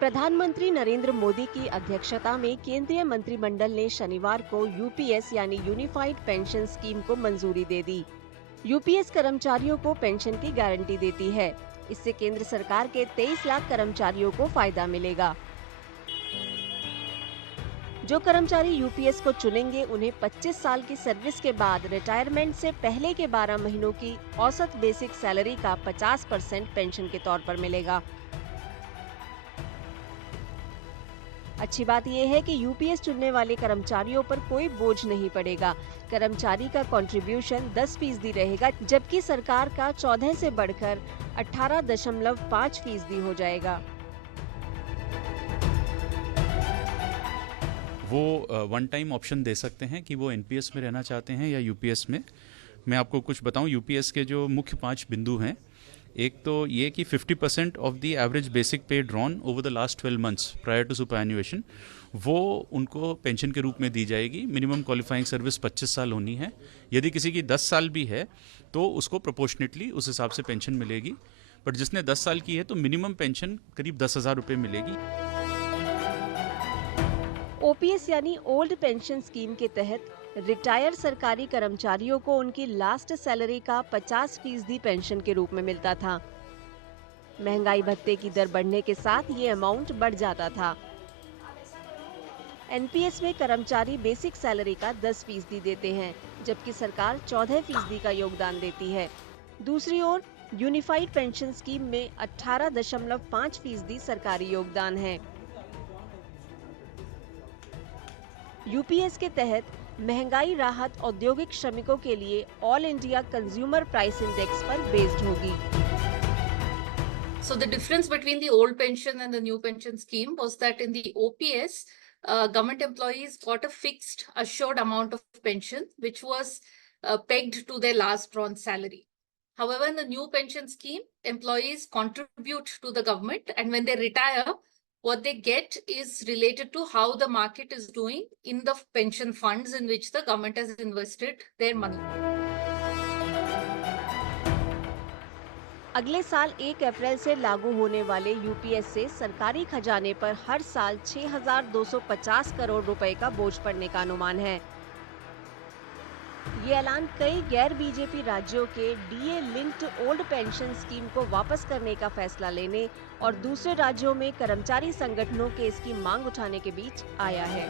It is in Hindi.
प्रधानमंत्री नरेंद्र मोदी की अध्यक्षता में केंद्रीय मंत्रिमंडल ने शनिवार को यूपीएस यानी यूनिफाइड पेंशन स्कीम को मंजूरी दे दी। यूपीएस कर्मचारियों को पेंशन की गारंटी देती है। इससे केंद्र सरकार के 23 लाख कर्मचारियों को फायदा मिलेगा। जो कर्मचारी यूपीएस को चुनेंगे उन्हें 25 साल की सर्विस के बाद रिटायरमेंट से पहले के 12 महीनों की औसत बेसिक सैलरी का 50% पेंशन के तौर पर मिलेगा। अच्छी बात यह है कि यूपीएस चुनने वाले कर्मचारियों पर कोई बोझ नहीं पड़ेगा। कर्मचारी का कंट्रीब्यूशन 10% रहेगा, जबकि सरकार का 14 से बढ़कर 18.5% हो जाएगा। वो वन टाइम ऑप्शन दे सकते हैं कि वो एनपीएस में रहना चाहते हैं या यूपीएस में। मैं आपको कुछ बताऊं, यूपीएस के जो मुख्य 5 बिंदु हैं, एक तो ये कि 50% of the average basic pay drawn over the last 12 months prior to superannuation वो उनको पेंशन के रूप में दी जाएगी। मिनिमम क्वालिफाइंग सर्विस 25 साल होनी है। यदि किसी की 10 साल भी है तो उसको प्रोपोर्शनेटली उस हिसाब से पेंशन मिलेगी। बट जिसने 10 साल की है तो मिनिमम पेंशन करीब 10,000 रुपये मिलेगी। ओपीएस यानी ओल्ड पेंशन स्कीम के तहत रिटायर सरकारी कर्मचारियों को उनकी लास्ट सैलरी का 50% पेंशन के रूप में मिलता था। महंगाई भत्ते की दर बढ़ने के साथ ये अमाउंट बढ़ जाता था। एनपीएस में कर्मचारी बेसिक सैलरी का 10% देते हैं, जबकि सरकार 14% का योगदान देती है। दूसरी ओर यूनिफाइड पेंशन स्कीम में 18.5% सरकारी योगदान है। यूपीएस के तहत महंगाई राहत औद्योगिक श्रमिकों के लिए all India consumer price index पर बेस्ड होगी। So the difference between the old pension and the new pension scheme was that in the OPS, government employees got a fixed assured amount of pension, which was pegged to their last drawn salary. However, in the new pension scheme, employees contribute to the government, and when they retire, what they get is related to how the market is doing in the pension funds in which the government has invested their money. अगले साल 1 अप्रैल से लागू होने वाले यूपीएस से सरकारी खजाने पर हर साल 6,250 करोड़ रुपए का बोझ पड़ने का अनुमान है। ये ऐलान कई गैर बीजेपी राज्यों के DA linked old pension scheme को वापस करने का फैसला लेने और दूसरे राज्यों में कर्मचारी संगठनों के इसकी मांग उठाने के बीच आया है।